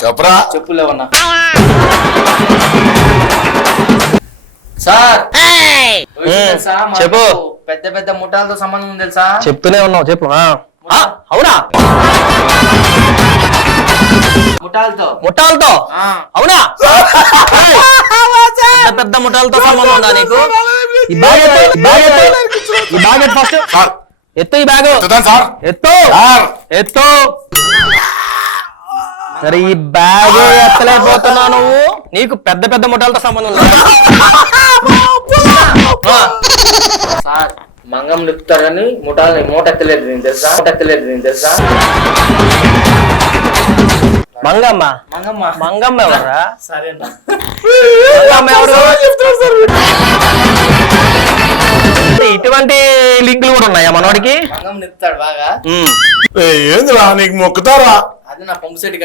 చెప్పరా చెప్పులేవన్నా సార్ చెప్పు. పెద్ద పెద్ద ముఠాలతో సంబంధం ఉంది తెలుసా? చెప్తూనే ఉన్నావు, చెప్పు. అవునా? ముఠాలతో అవునా? పెద్ద పెద్ద ముఠాలతో సంబంధం ఉందా నీకు? ఈ బ్యాగ్ ఫస్ట్ ఎత్తు, ఈ బ్యాగ్ ఎత్తు ఎత్తు. సరే, ఈ బ్యాగ్ ఎత్తలేకపోతున్నా నువ్వు. నీకు పెద్ద పెద్ద ముఠాలతో సంబంధం ఉందా? సార్ మంగం నిపుతారు కానీ ముఠాలని మూట ఎత్తలేదు నేను తెలుసా? మంగమ్మ మంగమ్మ మంగమ్మ ఎవరా? సరేనా? మంగమ్మ ఎవరు? ఇటువంటి లింకులు కూడా ఉన్నాయా మనవాడికి? మంగం నిపుతాడు బాగా. ఏందిరా నీకు మొక్కుతారా? అది నా పంపు సెట్